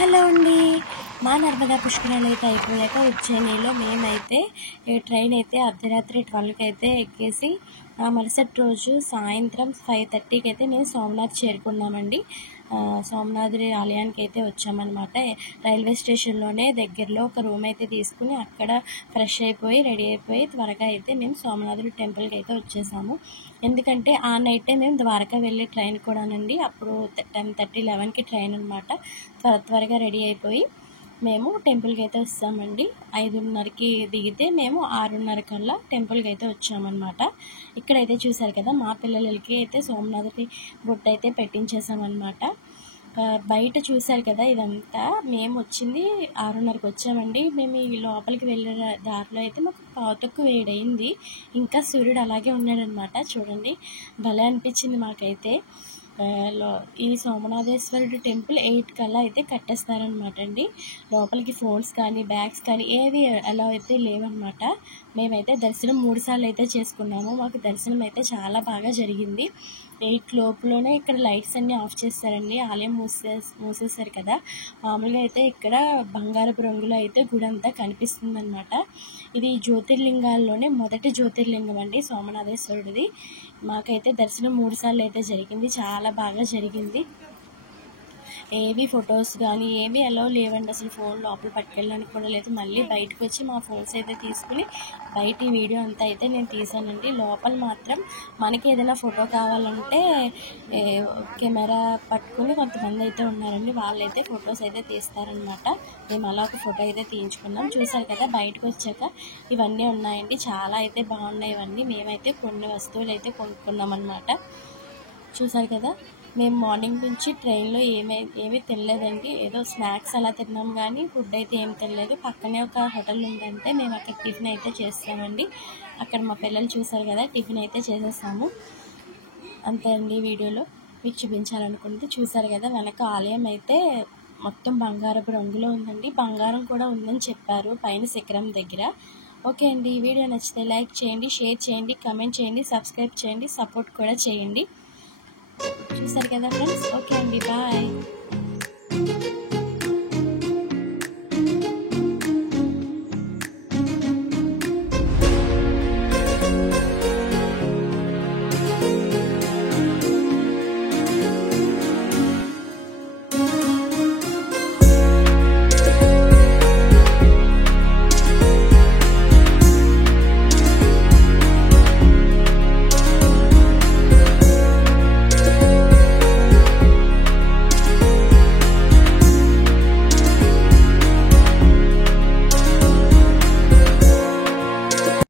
Hello అండి. మా నర్మదా పుష్కరాలు అయితే అయిపోయాక ఉజ్జయినిలో మేమైతే ట్రైన్ అయితే అర్ధరాత్రి 12కి అయితే ఎక్కేసి మరుసటి రోజు సాయంత్రం 5:30కి అయితే మేము సోమనాథ్ చేరుకున్నామండి. సోమనాథుడి ఆలయానికి అయితే వచ్చామన్నమాట. రైల్వే స్టేషన్లోనే దగ్గరలో ఒక రూమ్ అయితే తీసుకుని అక్కడ ఫ్రెష్ అయిపోయి రెడీ అయిపోయి త్వరగా అయితే మేము సోమనాథుడి టెంపుల్కి అయితే వచ్చేసాము. ఎందుకంటే ఆ నైటే మేము ద్వారకా వెళ్ళే ట్రైన్ కూడానండి. అప్పుడు 10:30, 11కి ట్రైన్ అనమాట. త్వరగా రెడీ అయిపోయి మేము టెంపుల్కి అయితే వస్తామండి. 5:30కి దిగితే మేము 6:30 కల్లా టెంపుల్కి అయితే వచ్చామన్నమాట. ఇక్కడైతే చూసారు కదా, మా పిల్లలకి అయితే సోమనాథుడి బొట్టు అయితే పెట్టించేసామన్నమాట. బయట చూసారు కదా, ఇదంతా మేము వచ్చింది 6:30కి వచ్చామండి. మేము ఈ లోపలికి వెళ్ళే దారిలో అయితే మాకు పావుతక్కువ వేడయింది. ఇంకా సూర్యుడు అలాగే ఉన్నాడనమాట. చూడండి, భలే అనిపించింది మాకైతే. ఈ సోమనాథేశ్వరుడి టెంపుల్ 8 కల్లా అయితే కట్టేస్తారనమాట అండి. లోపలికి ఫోన్స్ కానీ బ్యాగ్స్ కానీ ఏవి అలా అయితే లేవన్నమాట. మేమైతే దర్శనం 3 సార్లు అయితే చేసుకున్నాము. మాకు దర్శనం అయితే చాలా బాగా జరిగింది. 8 లోపులోనే ఇక్కడ లైట్స్ అన్నీ ఆఫ్ చేస్తారండి. ఆలయం మూసేశారు కదా. మామూలుగా అయితే ఇక్కడ బంగారపు రంగులో అయితే గుడి అంతా కనిపిస్తుందన్నమాట. ఇది జ్యోతిర్లింగాల్లోనే మొదటి జ్యోతిర్లింగం అండి సోమనాథేశ్వరుడిది. మాకైతే దర్శనం 3 సార్లు అయితే జరిగింది. చాలా బాగా జరిగింది. ఏవి ఫొటోస్ కానీ ఏమీ అలో లేవండి. అసలు ఫోన్ లోపల పట్టుకెళ్ళడానికి కూడా లేదు. మళ్ళీ బయటకు వచ్చి మా ఫోన్స్ అయితే తీసుకుని బయట ఈ వీడియో అంతా అయితే నేను తీసానండి. లోపల మాత్రం మనకి ఏదైనా ఫోటో కావాలంటే కెమెరా పట్టుకుని కొంతమంది అయితే ఉన్నారండి. వాళ్ళైతే ఫొటోస్ అయితే తీస్తారనమాట. మేము అలా ఒక ఫోటో అయితే తీయించుకున్నాం. చూసారు కదా, బయటకు వచ్చాక ఇవన్నీ ఉన్నాయండి. చాలా అయితే బాగున్నాయి ఇవన్నీ. మేమైతే కొన్ని వస్తువులు అయితే కొనుక్కున్నాం అనమాట. చూసారు కదా, మేము మార్నింగ్ నుంచి ట్రైన్లో ఏమీ తినలేదండి. ఏదో స్నాక్స్ అలా తిన్నాం కానీ ఫుడ్ అయితే ఏం తినలేదు. పక్కనే ఒక హోటల్ ఉందంటే మేము అక్కడ టిఫిన్ అయితే చేస్తామండి. అక్కడ మా పిల్లలు చూసారు కదా, టిఫిన్ అయితే చేసేసాము. అంతే అండి. వీడియోలో మీకు చూపించాలనుకుంటే చూసారు కదా, వెనక ఆలయం అయితే మొత్తం బంగారపు రంగులో ఉందండి. బంగారం కూడా ఉందని చెప్పారు పైన శిఖరం దగ్గర. ఓకే అండి, ఈ వీడియో నచ్చితే లైక్ చేయండి, షేర్ చేయండి, కమెంట్ చేయండి, సబ్స్క్రైబ్ చేయండి, సపోర్ట్ కూడా చేయండి. చూసారు కదా ఫ్రెండ్స్. ఓకే అండి, బాయ్.